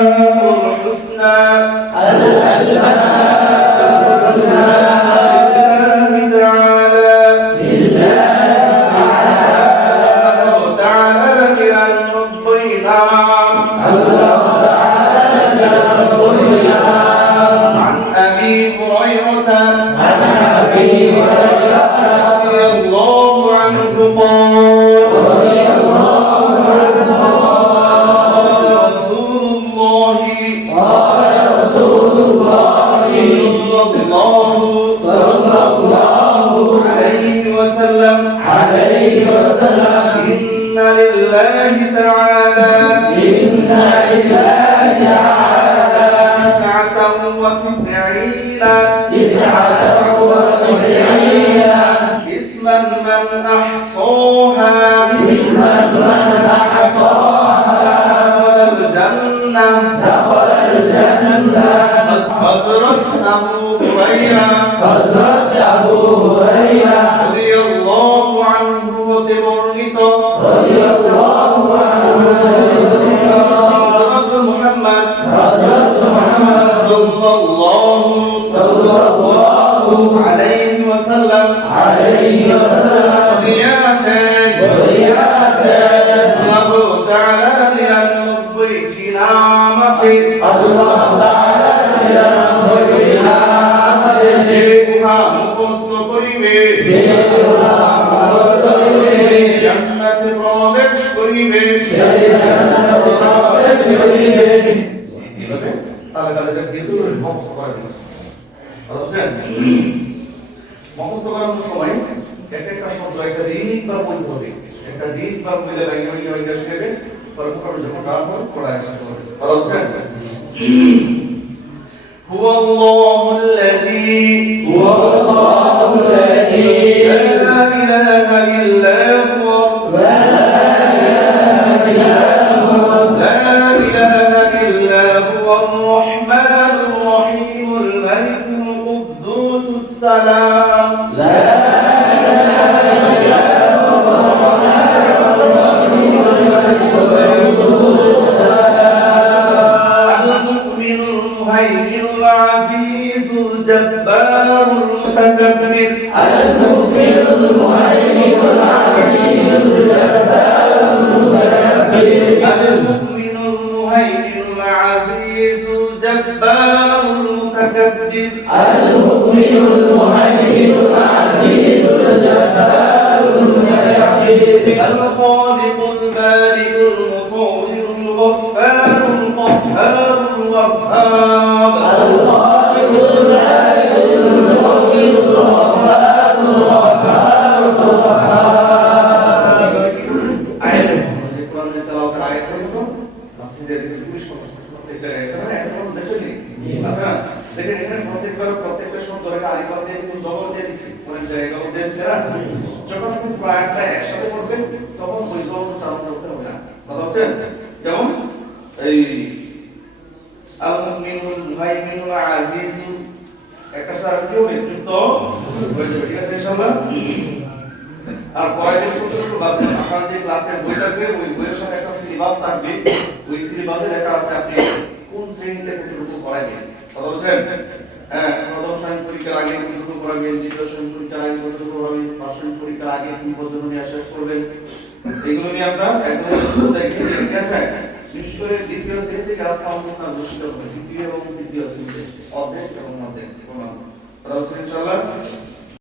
الحسنى হযরত আবু হুরায়রা রাদিয়াল্লাহু আনহু হতে বর্ণিত হযরত মুহাম্মদ সাল্লাল্লাহু আলাইহি ওয়াসাল্লাম বলিয়াছেন আল্লাহু তাআলা 99 টি নাম আছে আল্লাহ মুখস্থ করিবে জান্নাতে প্রবেশ করিবে তাহলে কিন্তু মুখস্থ করা হয়েছে বুঝছেন মুখস্থ করার সময় একটা শব্দ একটা দিনবার বলতে হবে একটা দিনবার বলে বাইরে শিখবে পরে মুখে যখন কারণ পড়া একসাথে হবে বুঝছেন هو الله الذي لا إله إلا هو لا إله إلا هو الرحمن الرحيم الملك القدوس السلام لا إله إلا هو الرحمن الرحيم الملك القدوس السلام المؤمن المهيمن العزيز الجبار المتكبر المؤمن المهيمن العزيز الجبار المتكبر المؤمن المهيمن العزيز الجبار المتكبر المؤمن المهيمن العزيز الجبار المتكبر الخالق البارئ المصور الغفار القهار الوهاب الخالق البارئ المصور الغفار الوهاب الوهاب আয়াত যে কোরআনে তেলাওয়াতের আয়াত পড়তো মাসজিদে পুলিশ করতে চাই আছে না এটা কোন দেশে নেই আচ্ছা দেখেন এখানে প্রত্যেকটা শব্দ একটা আলিফ দিয়ে কিন্তু জবর দিয়ে দিছি অনেক জায়গায় দিয়েছে না যখন আপনি প্রায়টা একসাথে করবেন তখন ওই জবর চালু করতে হবে না কথা হচ্ছে যেমন এই আল-মুমিনুল মুহাইমিনুল আজিজ একটা সাথে কি হবে যুক্ত হয়ে যাবে ঠিক আছে ইনশাআল্লাহ আর পরের পুরো ক্লাসে আপনার যে ক্লাসের বই থাকবে ওই বইয়ের সাথে একটা সিলেবাস থাকবে ওই সিলেবাসে লেখা আছে আপনি কোন শ্রেণীতে কতটুকু পড়াবেন কথা বলছেন হ্যাঁ প্রথম শ্রেণী পরীক্ষার আগে কতটুকু পড়াবেন দ্বিতীয় শ্রেণী পরীক্ষার আগে কতটুকু পড়াবেন পাঁচ শ্রেণী পরীক্ষার আগে কোন পর্যন্ত নিয়ে শেষ করবেন এগুলো নিয়ে আমরা একদম দেখি ঠিক আছে বিশেষ করে দ্বিতীয় শ্রেণী থেকে আজকে আমরা ঘোষিত হবে দ্বিতীয় এবং তৃতীয় শ্রেণীতে অর্ধেক এবং অর্ধেক